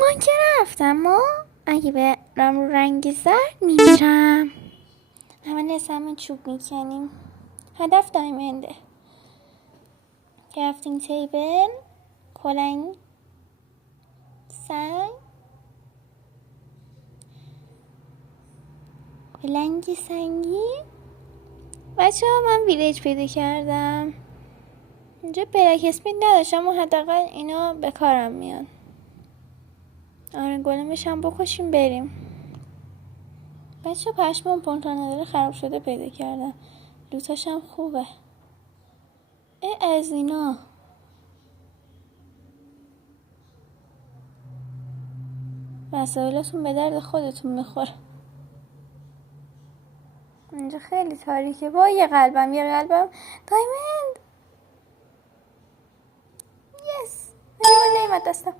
من که رفتم اگه برم رو رنگ زرد میمیرم. همه همه چوب میکنیم. هدف دایمنده. کرافتینگ تیبل، کلنگ، سنگ، کلنگ سنگی. بچه ها من ویلیج پیدا کردم. اینجا بلک اسپید نداشتم و حداقل اینا به کارم میان. آره گلمش هم بکشیم بریم. بچه پشمام پونتانادر خراب شده پیدا کردم. لوتاش هم خوبه. از اینا وسایلتون به درد خودتون میخوره. اینجا خیلی تاریکه. با یه قلبم دایمند. یس نیمت دستم.